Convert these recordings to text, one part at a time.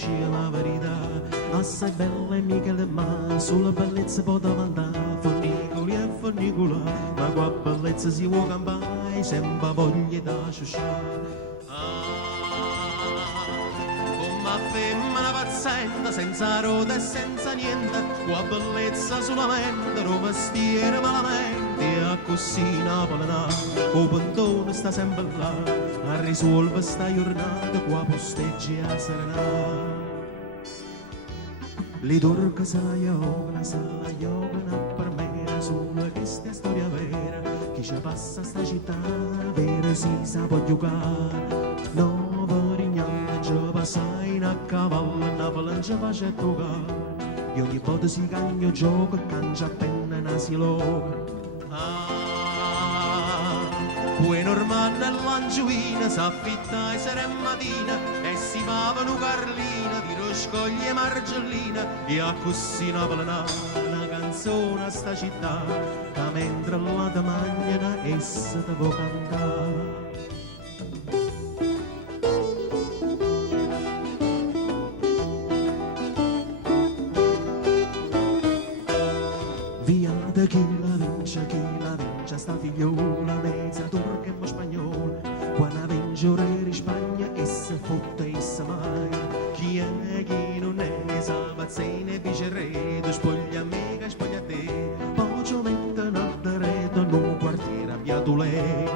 dice la verità, assai bella e mica le mani, sulla bellezza può domandare, fornicoli e fornicola, ma qua bellezza si può campare, sembra voglia da sciusciare. Come femmina paziente, senza rota e senza niente, qua bellezza solamente, lo mestiere malamente, e così napoletana, o pentone sta sempre là, a risolvere sta giornata, qua posteggi a serenare. Le turche se la giocano per me, solo questa storia vera, chi ci passa sta città, vera si sa può giocare, no verignante ci passai a cavallo, Napoli non ci face giocare, e ogni volta si cagna gioco, cangia appena nasi loca. Poi normale nell'angioina s'affitta e sera e mattina e si pavano carlina, tiro scoglie e margellina e a così napoletana una canzone a sta città che mentre la te mangiano essa te può cantare. Via da chi la vince, sta figliola mezza turca e mo spagnola, quando vince o re di Spagna e se fotte e se mai, chi è chi non è, salvazzene e viceré, tu spoglia me che spoglia te, poi ci mettono a diretto in un quartiere a via Tulè.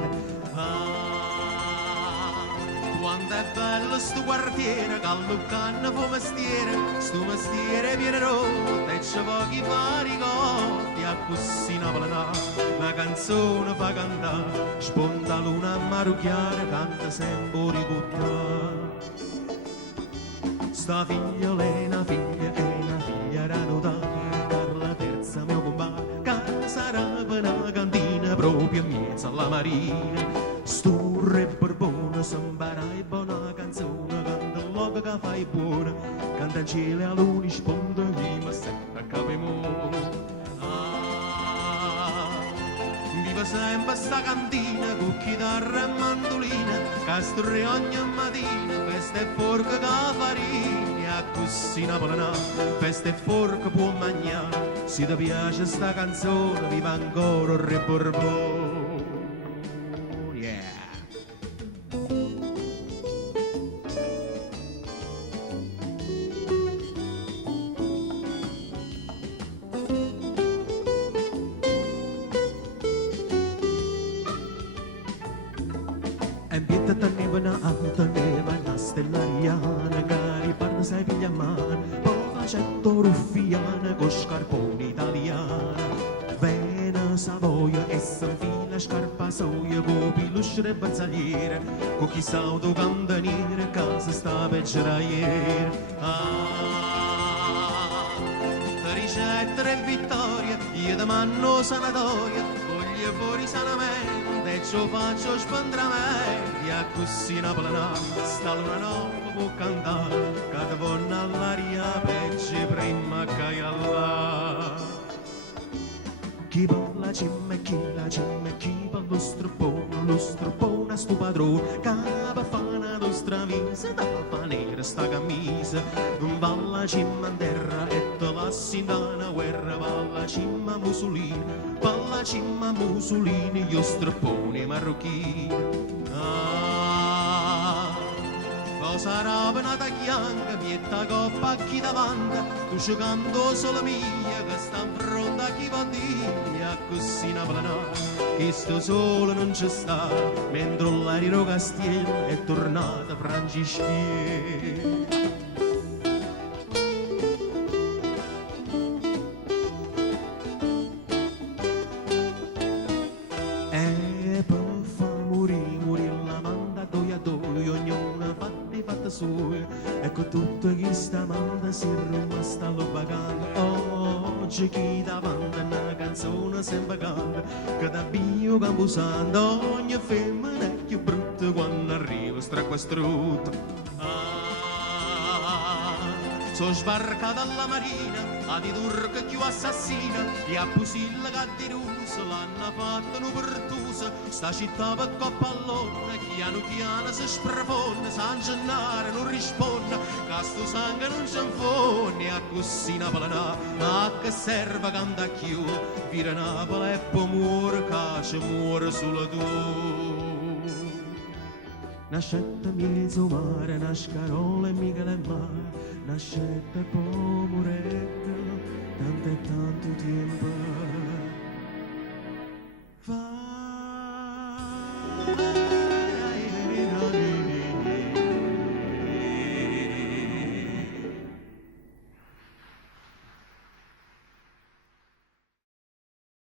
Quanto è bello sto quartiere, Calluccanna fu mestiere, sto mestiere viene rotto e ci pochi fari cotti, a così napoletana, una canzone fa cantare, sponda luna a marucchiare, canta sempre ricottare. Sta figlia è una figlia ranutata, Carla terza mio compare, che sarà per una cantina proprio in mezzo alla marina. Sto re Borbone, s'imbarai buona canzone, canta l'uomo che fai buona, canta in cielo a luna, sponda ma sempre a capimone. Viva sempre sta cantina, con chitarra e mandolina, che strue ogni mattina, festa e forca che farina, così napoletana, festa e forca può mangiare, se ti piace sta canzone, viva ancora il re Borbone. E pietta tenevano alta, neva una stellariana, che riparta sai piglia a mano, poi facendo ruffiana con scarponi italiana. Vena Savoia e s'infila scarpa soia, con pilustre e bazzagliere, con chi sauto cantaniere, casa sta peggio ieri. Ricette e vittoria, io domando sanatoria, voglio fuori sanamente e ci faccio spandramenti, a così napoletana, sta luna non può cantare, che te vanno all'aria peggio prima che alla. Chi parla cimma e chi la cimma e chi parla lo stroppone a sto padrone, che fa una nostra misa, da fa nera sta camisa, va alla cimma in terra e te lassi in una guerra, va alla cimma Mussolini, va alla cimma Mussolini, io stroppone marocchini. Sarà una taglianga, mietta coppa chi davanti, tu giocando solo mia, che sta in fronte a chi va a così napoletana, che sto solo non ci sta, mentre l'Ariro Castiello è tornata Francischini. Ecco tutto chi sta manda si rimasta lo bagando, oggi chi davanti una canzone sempre canta, che da bio campusando ogni femmina è più brutta quando arriva stracqua strutta. sono sbarcata alla marina, a di turca più assassina, e a Pusilla che di russo l'hanno fatta un pertusa, sta città per coppallone, piano piano si sprafonna, San Gennaro non risponde, che sto sangue non c'è infone, a così Napolana, a che serve canta più, vira Napoli e poi muore, che ci muore solo tu. Nascetta mezzo mare, nascarola e mica le mare, nascetta pomoretta, tanto e tanto tempo fa.